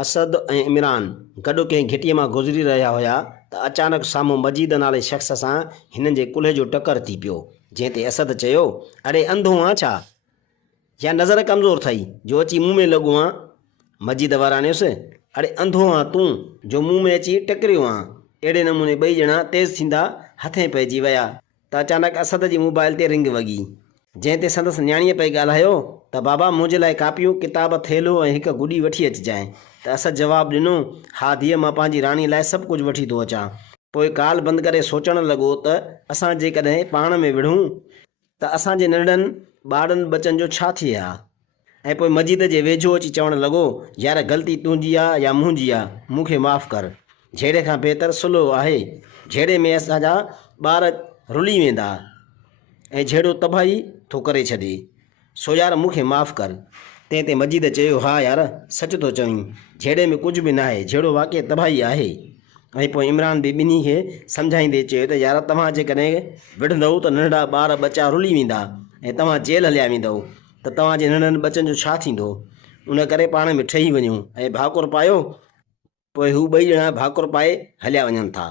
असद ऐं इमरान गॾु कंहिं घिटीअ मां गुज़री रहिया हुआ त अचानक साम्हूं मजीद नाले शख़्स सां हिननि जे कुल्हे जो टकर थी पियो। जंहिं ते असद चयो, अड़े अंधो आं छा या नज़र कमज़ोर अथई जो अची मुंहुं में लॻो आं? मजीद वाराणियुसि, अड़े अंधो आं तूं जो मुंहुं में अची टकिरियो आं। अहिड़े नमूने ॿई ॼणा तेज़ थींदा हथे पइजी विया त अचानक असद जी मोबाइल ते रिंग वॻी, जंहिं ते संदसि न्याणीअ पई ॻाल्हायो त बाबा मुंहिंजे लाइ कापियूं किताब थेलो ऐं हिकु गुॾी वठी अचिजांइ। त असद जवाबु ॾिनो, हा धीअ, मां पंहिंजी राणीअ लाइ सभु कुझु वठी थो अचां। पोइ काल बंदि करे सोचणु लॻो त असां जेकॾहिं पाण में विढ़ूं त असांजे नंढनि ॿारनि बचनि जो छा थिए हा। ऐं पोइ मजीद जे वेझो अची चवणु लॻो, यार ग़लती तुंहिंजी आहे या मुंहिंजी आहे, मूंखे माफ़ु कर। झेड़े खां बहितर सुलहो आहे। झेड़े में असांजा ॿार रुली वेंदा ऐं झेड़ो तबाही थो करे छॾे, सो यार मूंखे माफ़ु कर। तंहिं ते मजीद चयो, हा यार सच थो चवीं, झेड़े में कुझु बि न आहे, झेड़ो वाक़ई तबाही आहे। ऐं पोइ इमरान बि ॿिन्ही खे सम्झाईंदे चयो त यार तव्हां जेकॾहिं विढ़ंदव त नंढड़ा ॿार बचा रुली वेंदा ऐं तव्हां जेल हलिया वेंदव त तव्हांजे नंढनि बचनि जो छा थींदो। उन करे पाण में ठही वञूं ऐं भाकुर पायो। पोइ हू ॿई ॼणा भाकुर पाए हलिया वञनि था।